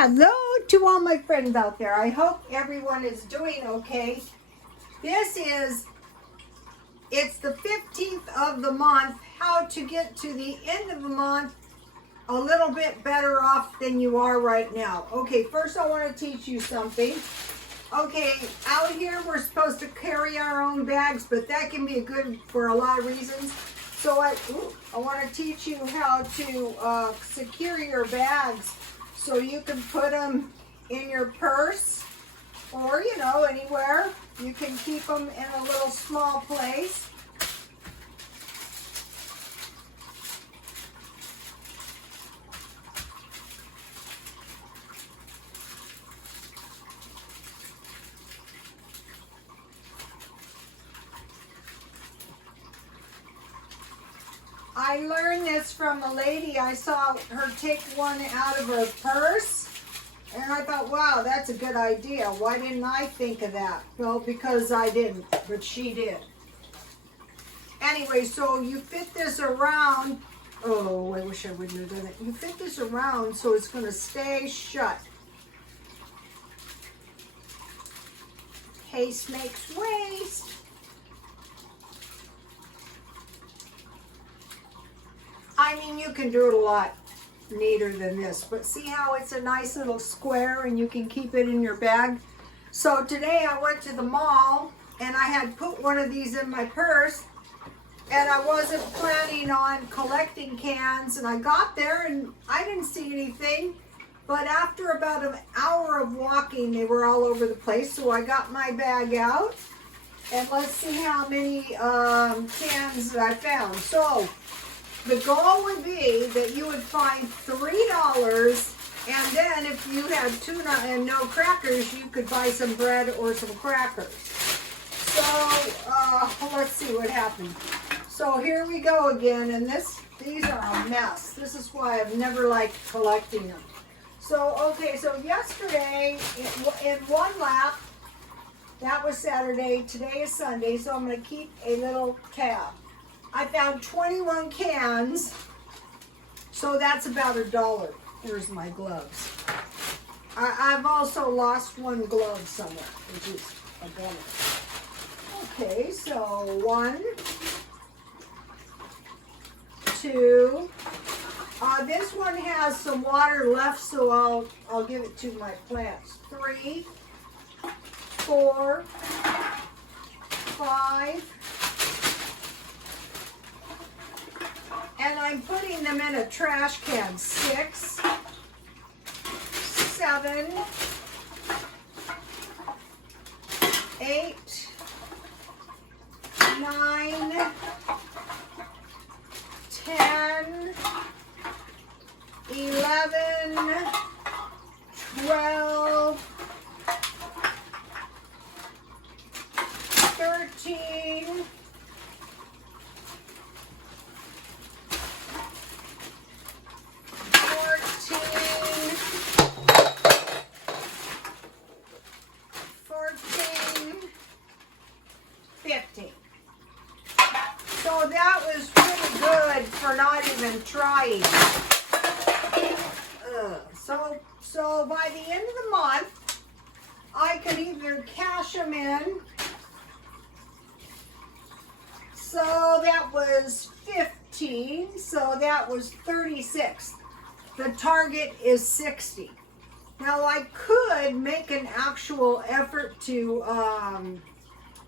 Hello to all my friends out there. I hope everyone is doing okay. It's the 15th of the month, how to get to the end of the month a little bit better off than you are right now. Okay, first I want to teach you something. Okay, out here we're supposed to carry our own bags, but that can be good for a lot of reasons. So I want to teach you how to secure your bags so you can put them in your purse or, anywhere. You can keep them in a little small place. I learned this from a lady. I saw her take one out of her purse, and I thought, wow, that's a good idea. Why didn't I think of that? Well, because I didn't, but she did. Anyway, so you fit this around. Oh, I wish I wouldn't have done it. You fit this around so it's going to stay shut. Haste makes waste. I mean, you can do it a lot neater than this, but see how it's a nice little square and you can keep it in your bag? So today I went to the mall and I had put one of these in my purse, and I wasn't planning on collecting cans, and I got there and I didn't see anything, but after about an hour of walking, they were all over the place. So I got my bag out, and let's see how many cans I found. So the goal would be that you would find $3, and then if you had tuna and no crackers, you could buy some bread or some crackers. So let's see what happened. So here we go again, and these are a mess. This is why I've never liked collecting them. So okay, so yesterday in one lap, that was Saturday, today is Sunday, so I'm going to keep a little tab. I found 21 cans, so that's about $1. Here's my gloves. I've also lost one glove somewhere, which is a bonus. Okay, so 1, 2. This one has some water left, so I'll give it to my plants. 3, 4, 5. And I'm putting them in a trash can. 6, 7, 8, 9, 10, 11, 12, 13, 15. So that was pretty good for not even trying. So by the end of the month, I could either cash them in. So that was 15. So that was 36. The target is 60. Now I could make an actual effort to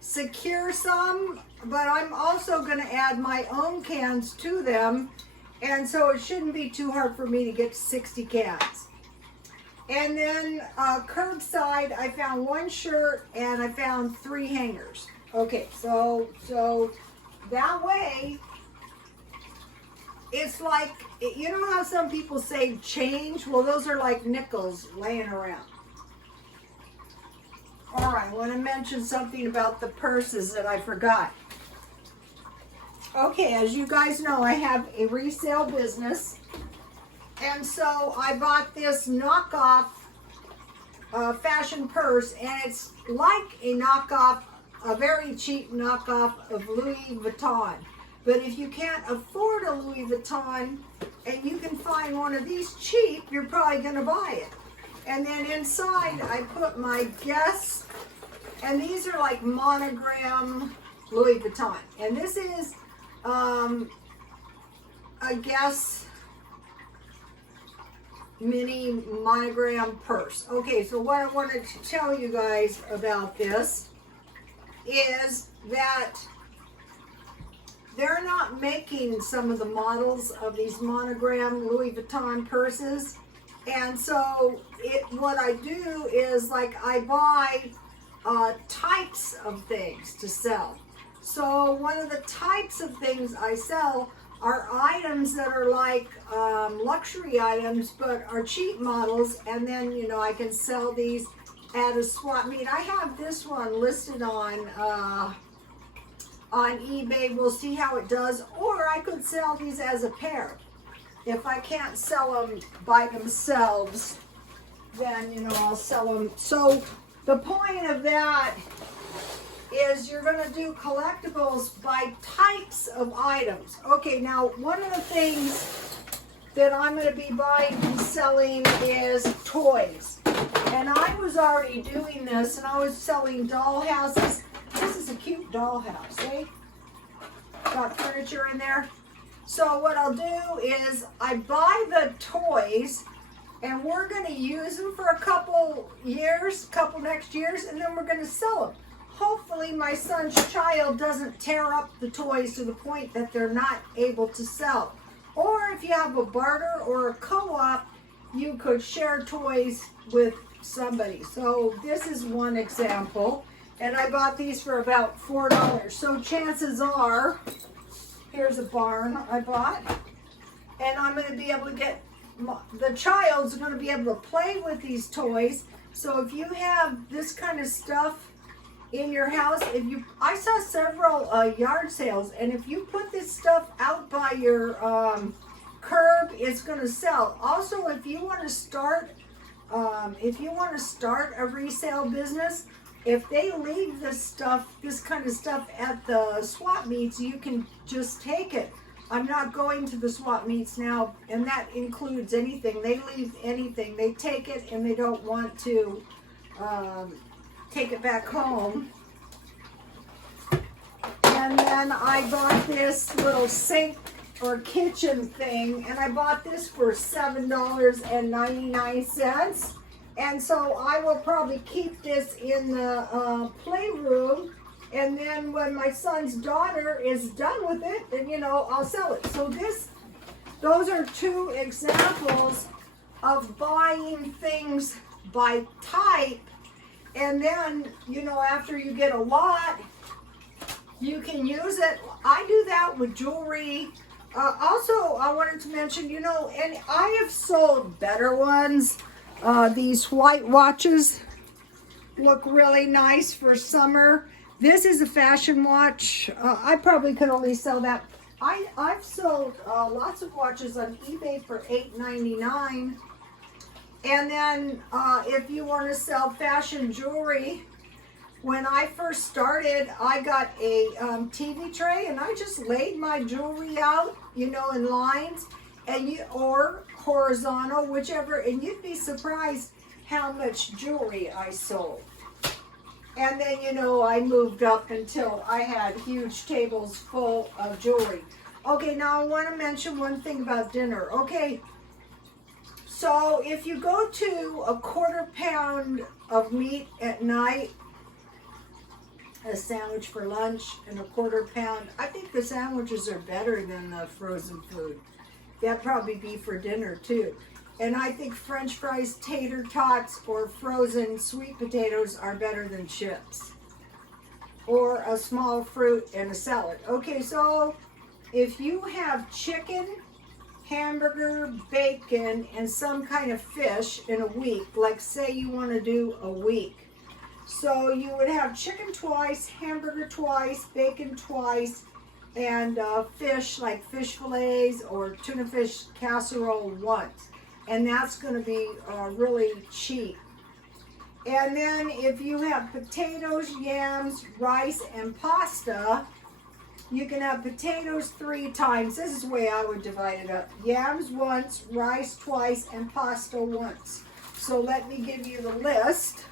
secure some, but I'm also going to add my own cans to them, and so it shouldn't be too hard for me to get 60 cans. And then curbside, I found 1 shirt and I found 3 hangers. Okay, so that way, it's like, you know how some people save change? Well, those are like nickels laying around. All right, I want to mention something about the purses that I forgot. Okay, as you guys know, I have a resale business, and so I bought this knockoff fashion purse, and it's like a knockoff, a very cheap knockoff of Louis Vuitton. But if you can't afford a Louis Vuitton and you can find one of these cheap, you're probably going to buy it. And then inside I put my Guess, and these are like monogram Louis Vuitton. And this is a Guess mini monogram purse. Okay, so what I wanted to tell you guys about this is that they're not making some of the models of these monogram Louis Vuitton purses. And so what I do is like I buy types of things to sell. So one of the types of things I sell are items that are like luxury items but are cheap models, and then I can sell these at a swap meet. I have this one listed on eBay. We'll see how it does, or I could sell these as a pair. If I can't sell them by themselves, then I'll sell them. So the point of that is you're going to do collectibles by types of items. Okay, now one of the things that I'm going to be buying and selling is toys. And I was already doing this, and I was selling doll houses. This is a cute dollhouse, eh? Got furniture in there. So what I'll do is I buy the toys, and we're going to use them for a couple next years, and then we're going to sell them. Hopefully my son's child doesn't tear up the toys to the point that they're not able to sell. Or if you have a barter or a co-op, you could share toys with somebody. So this is one example. And I bought these for about $4. So chances are, here's a barn I bought. And I'm going to be able to get, the child's going to be able to play with these toys. So if you have this kind of stuff in your house, I saw several yard sales, and if you put this stuff out by your curb, it's going to sell. Also, if you want to start a resale business, if they leave this kind of stuff at the swap meets, you can just take it. I'm not going to the swap meets now, and that includes anything. They leave anything. They take it, and they don't want to take it back home. And then I bought this little sink or kitchen thing, and I bought this for $7.99. And so I will probably keep this in the playroom, and then when my son's daughter is done with it, then I'll sell it. So those are two examples of buying things by type. And then, after you get a lot, you can use it. I do that with jewelry. Also, I wanted to mention, and I have sold better ones. These white watches look really nice for summer. This is a fashion watch. I probably could only sell that. I've sold lots of watches on eBay for $8.99. And then if you want to sell fashion jewelry, when I first started, I got a TV tray, and I just laid my jewelry out, in lines, or horizontal, whichever, and you'd be surprised how much jewelry I sold. And then, I moved up until I had huge tables full of jewelry. Okay, now I want to mention one thing about dinner. Okay, so if you go to a quarter pound of meat at night, a sandwich for lunch, and a quarter pound, I think the sandwiches are better than the frozen food. That'd probably be for dinner too. And I think French fries, tater tots, or frozen sweet potatoes are better than chips. Or a small fruit and a salad. Okay, so if you have chicken, hamburger, bacon, and some kind of fish in a week, like say you want to do a week, so you would have chicken twice, hamburger twice, bacon twice, and fish, like fish fillets or tuna fish casserole once. And that's going to be really cheap. And then if you have potatoes, yams, rice, and pasta, you can have potatoes 3 times. This is the way I would divide it up. Yams once, rice twice, and pasta once. So let me give you the list.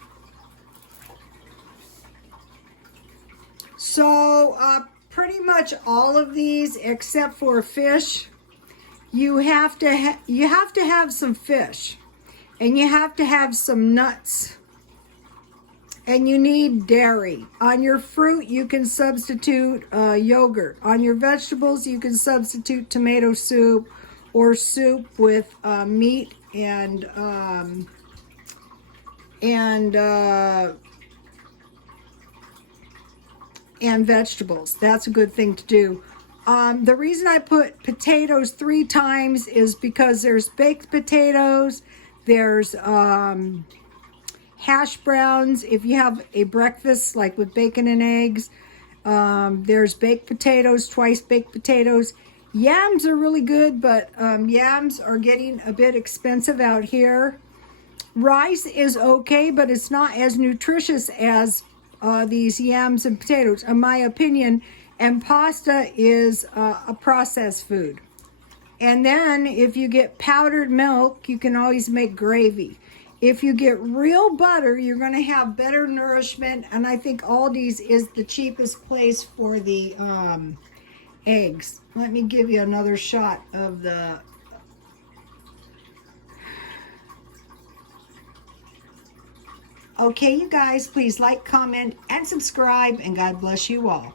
So pretty much all of these except for fish, you have to have some fish, and you have to have some nuts, and you need dairy. On your fruit, you can substitute yogurt. On your vegetables, you can substitute tomato soup or soup with meat and vegetables. That's a good thing to do. The reason I put potatoes 3 times is because there's baked potatoes, there's hash browns if you have a breakfast like with bacon and eggs, there's baked potatoes, twice baked potatoes. Yams are really good, but yams are getting a bit expensive out here. Rice is okay, but it's not as nutritious as these yams and potatoes, in my opinion. And pasta is a processed food. And then if you get powdered milk, you can always make gravy. If you get real butter, you're going to have better nourishment. And I think Aldi's is the cheapest place for the eggs. Let me give you another shot of the... Okay, you guys, please like, comment, and subscribe, and God bless you all.